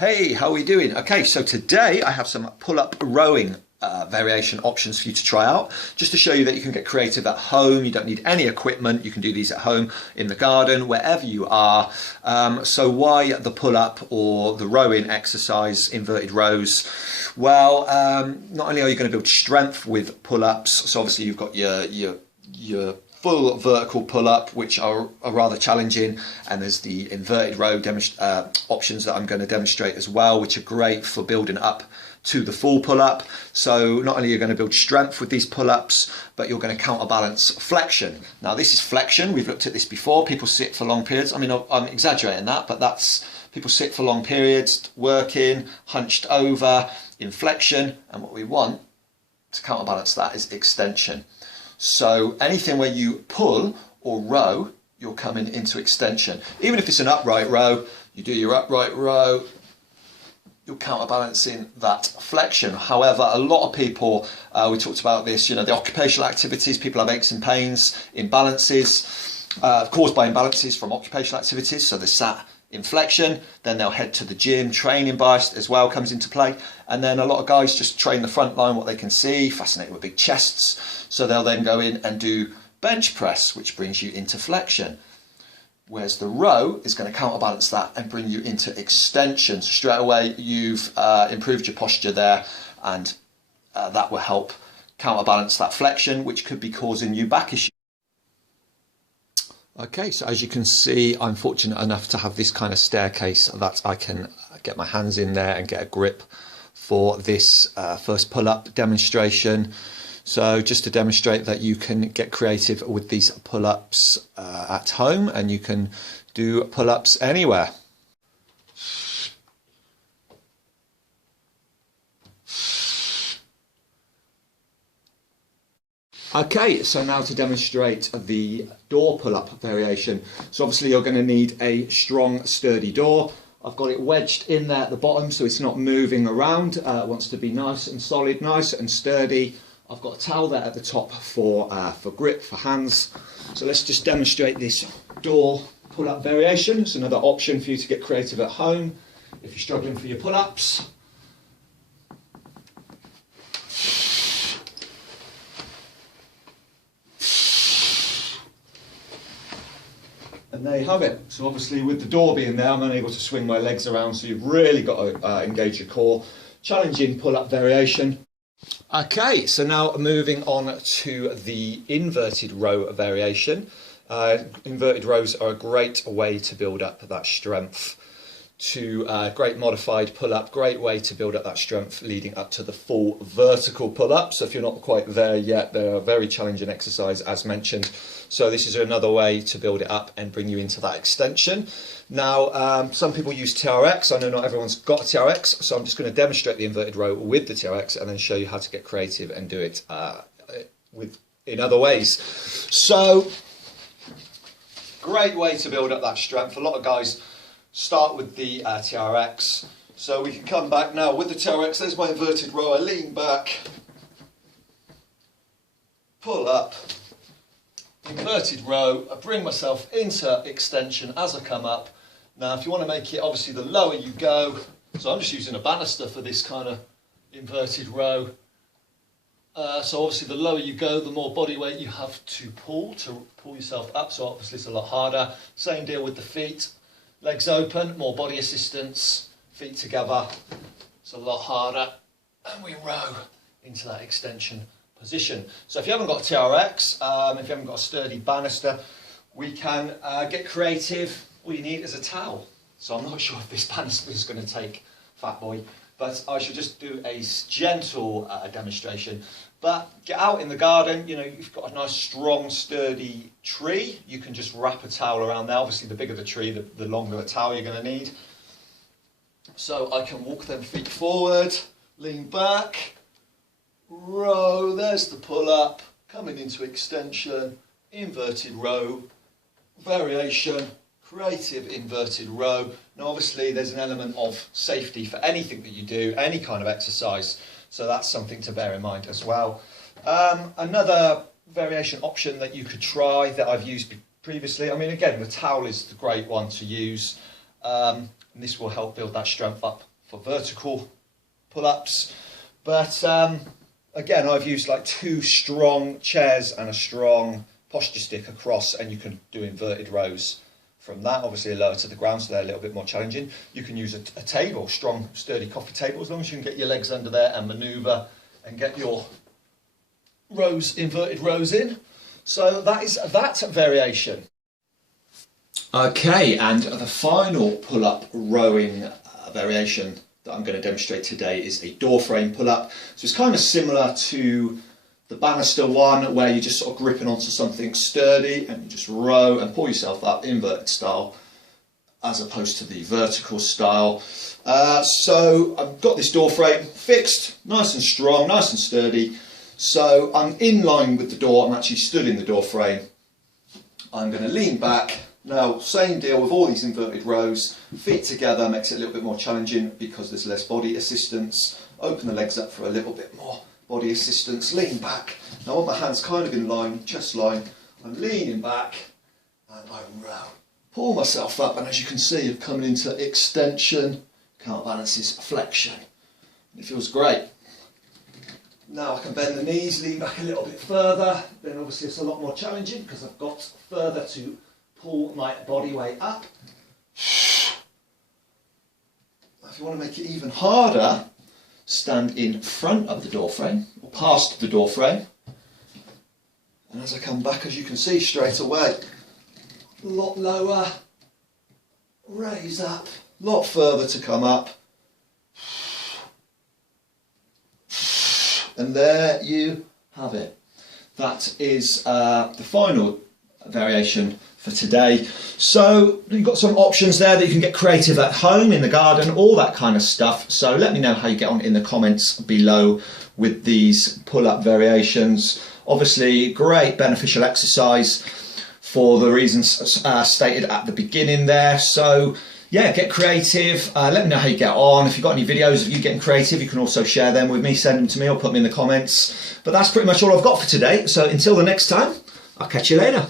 Hey, how are we doing? Okay, so today I have some pull-up rowing variation options for you to try out, just to show you that you can get creative at home. You don't need any equipment. You can do these at home, in the garden, wherever you are. So why the pull-up or the rowing exercise, inverted rows? Well, not only are you going to build strength with pull-ups, so obviously you've got your full vertical pull-up, which are rather challenging, and there's the inverted row options that I'm going to demonstrate as well, which are great for building up to the full pull-up. So not only are you going to build strength with these pull-ups, but you're going to counterbalance flexion. Now this is flexion. We've looked at this before. People sit for long periods. I mean, I'm exaggerating that, but that's people sit for long periods working hunched over in flexion, and what we want to counterbalance that is extension. So anything where you pull or row, you're coming into extension. Even if it's an upright row, you do your upright row, you're counterbalancing that flexion. However, a lot of people, we talked about this, you know, the occupational activities, people have aches and pains, imbalances, caused by imbalances from occupational activities. So they're sat in flexion, then they'll head to the gym. Training bias as well comes into play, and then a lot of guys just train the front line, what they can see, fascinated with big chests, so they'll then go in and do bench press, which brings you into flexion, whereas the row is going to counterbalance that and bring you into extension. So straight away you've improved your posture there, and that will help counterbalance that flexion, which could be causing you back issues. Okay, so as you can see, I'm fortunate enough to have this kind of staircase that I can get my hands in there and get a grip for this first pull-up demonstration. So just to demonstrate that you can get creative with these pull-ups at home, and you can do pull-ups anywhere. Okay, so now to demonstrate the door pull-up variation. So obviously you're going to need a strong, sturdy door. I've got it wedged in there at the bottom so it's not moving around. It wants to be nice and solid, nice and sturdy. I've got a towel there at the top for grip, for hands. So let's just demonstrate this door pull-up variation. It's another option for you to get creative at home if you're struggling for your pull-ups. And there you have it. So obviously with the door being there, I'm unable to swing my legs around, so you've really got to engage your core. Challenging pull-up variation. Okay, so now moving on to the inverted row variation. Inverted rows are a great way to build up that strength. Great modified pull-up, great way to build up that strength leading up to the full vertical pull-up. So if you're not quite there yet, they're a very challenging exercise as mentioned. So this is another way to build it up and bring you into that extension. Now, some people use TRX. I know not everyone's got a TRX, so I'm just going to demonstrate the inverted row with the TRX and then show you how to get creative and do it in other ways. So, great way to build up that strength. A lot of guys start with the TRX. So we can come back now with the TRX. There's my inverted row. I lean back, pull up, inverted row. I bring myself into extension as I come up. Now if you want to make it, obviously the lower you go, so I'm just using a banister for this kind of inverted row. So obviously the lower you go, the more body weight you have to pull yourself up, so obviously it's a lot harder. Same deal with the feet. Legs open, more body assistance, feet together, it's a lot harder, and we row into that extension position. So if you haven't got a TRX, if you haven't got a sturdy banister, we can get creative. All you need is a towel. So I'm not sure if this banister is going to take, fat boy, but I should just do a gentle demonstration. But get out in the garden, you know, you've got a nice strong sturdy tree, you can just wrap a towel around there. Obviously the bigger the tree, the longer the towel you're going to need. So I can walk them feet forward, lean back, row, there's the pull up, coming into extension, inverted row, variation, creative inverted row. Now obviously there's an element of safety for anything that you do, any kind of exercise. So that's something to bear in mind as well. Another variation option that you could try that I've used previously, I mean again the towel is the great one to use, and this will help build that strength up for vertical pull-ups. But again, I've used like 2 strong chairs and a strong posture stick across, and you can do inverted rows from that. Obviously lower to the ground, so they're a little bit more challenging. You can use a table, strong sturdy coffee table, as long as you can get your legs under there and manoeuvre and get your rows, inverted rows in. So that is that variation. Okay, and the final pull-up rowing variation that I'm going to demonstrate today is a door frame pull-up. So it's kind of similar to the banister one, where you're just sort of gripping onto something sturdy and you just row and pull yourself up, inverted style, as opposed to the vertical style. So I've got this door frame fixed, nice and strong, nice and sturdy. So I'm in line with the door, I'm actually stood in the door frame. I'm going to lean back. Now, same deal with all these inverted rows, feet together makes it a little bit more challenging because there's less body assistance. Open the legs up for a little bit more body assistance, lean back. Now I want my hands kind of in line, chest line. I'm leaning back and I row. Pull myself up, and as you can see, I'm coming into extension, counterbalances flexion. It feels great. Now I can bend the knees, lean back a little bit further. Then obviously it's a lot more challenging because I've got further to pull my body weight up. If you want to make it even harder, stand in front of the door frame or past the door frame. And as I come back, as you can see straight away, a lot lower, raise up, a lot further to come up. And there you have it. That is the final variation for today. So you've got some options there that you can get creative at home, in the garden, all that kind of stuff. So let me know how you get on in the comments below with these pull-up variations. Obviously great beneficial exercise for the reasons stated at the beginning there. So yeah, get creative. Let me know how you get on. If you've got any videos of you getting creative, you can also share them with me, send them to me or put them in the comments. But that's pretty much all I've got for today. So until the next time, I'll catch you later.